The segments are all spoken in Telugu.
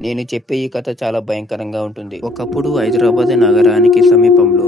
నేను చెప్పే ఈ కథ చాలా భయంకరంగా ఉంటుంది. ఒకప్పుడు హైదరాబాద్ నగరానికి సమీపంలో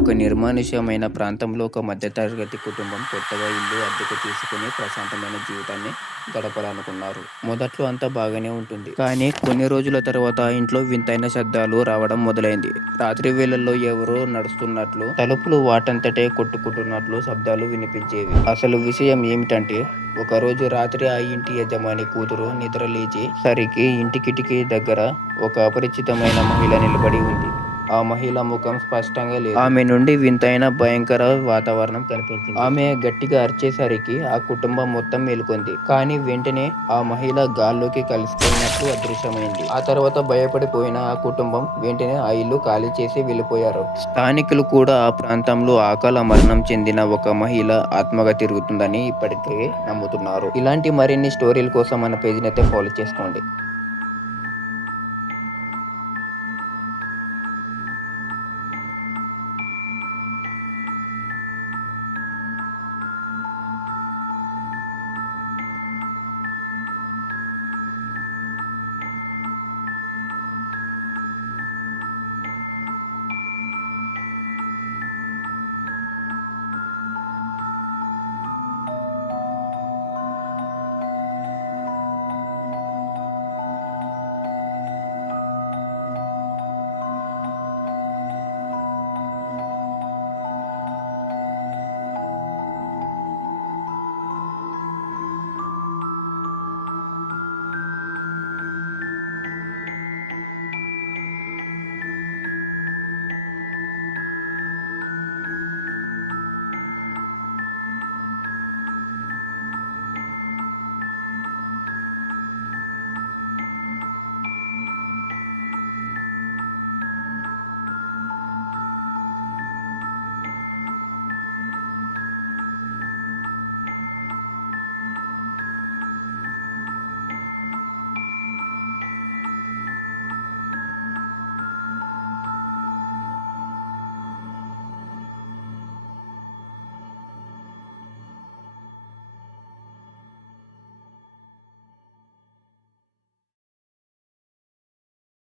ఒక నిర్మానుష్యమైన ప్రాంతంలో ఒక మధ్యతరగతి కుటుంబం కొత్తగా ఇల్లు అద్దెకు తీసుకుని ప్రశాంతమైన జీవితాన్ని గడపాలనుకున్నారు. మొదట్లో అంతా బాగానే ఉంటుంది. కానీ కొన్ని రోజుల తర్వాత ఆ ఇంట్లో వింతైన శబ్దాలు రావడం మొదలైంది. రాత్రి వేళల్లో ఎవరో నడుస్తున్నట్లు, తలుపులు వాటంతటే కొట్టుకుంటున్నట్లు శబ్దాలు వినిపించేవి. అసలు విషయం ఏమిటంటే, ఒకరోజు రాత్రి ఆ ఇంటి యజమాని కూతురు నిద్ర లేచి సరికి ఇంటి కిటికీ దగ్గర ఒక అపరిచితమైన మహిళ నిలబడి ఉంది. ఆ మహిళ ముఖం స్పష్టంగా లేదు. ఆమె నుండి వింతైన భయంకర వాతావరణం కనిపించింది. ఆమె గట్టిగా అరిచేసరికి ఆ కుటుంబం మొత్తం మేలుకొంది. కానీ వెంటనే ఆ మహిళ గాల్లోకి కలిసిపోయినట్లు అదృశ్యమైంది. ఆ తర్వాత భయపడిపోయిన ఆ కుటుంబం వెంటనే ఆ ఇల్లు ఖాళీ చేసి వెళ్ళిపోయారు. స్థానికులు కూడా ఆ ప్రాంతంలో అకాల మరణం చెందిన ఒక మహిళ ఆత్మగా తిరుగుతుందని ఇప్పటికే నమ్ముతున్నారు. ఇలాంటి మరిన్ని స్టోరీల కోసం మన పేజీని అయితే ఫాలో చేసుకోండి.